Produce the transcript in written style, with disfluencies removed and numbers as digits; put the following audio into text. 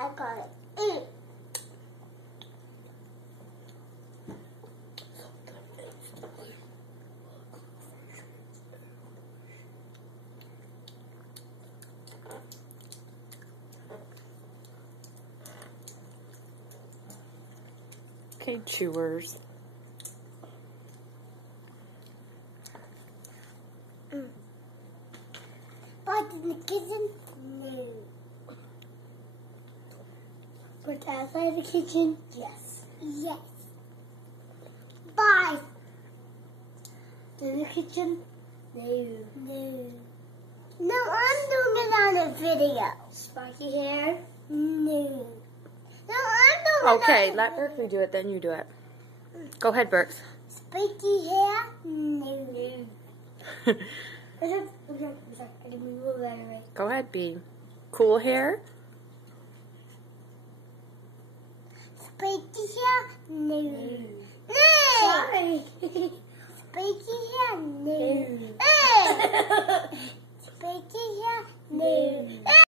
I got it. Okay, chewers. But in the kitchen, no. But outside the kitchen, yes. Yes. Bye. In the kitchen, no. No. No, I'm doing it on a video. Spiky hair? No. No, I'm doing Okay, it on let Berkeley do it, then you do it. Go ahead, Berks. Spiky hair? No. Go ahead, B. Cool hair? Spiky hair? No. No. Sorry. Spiky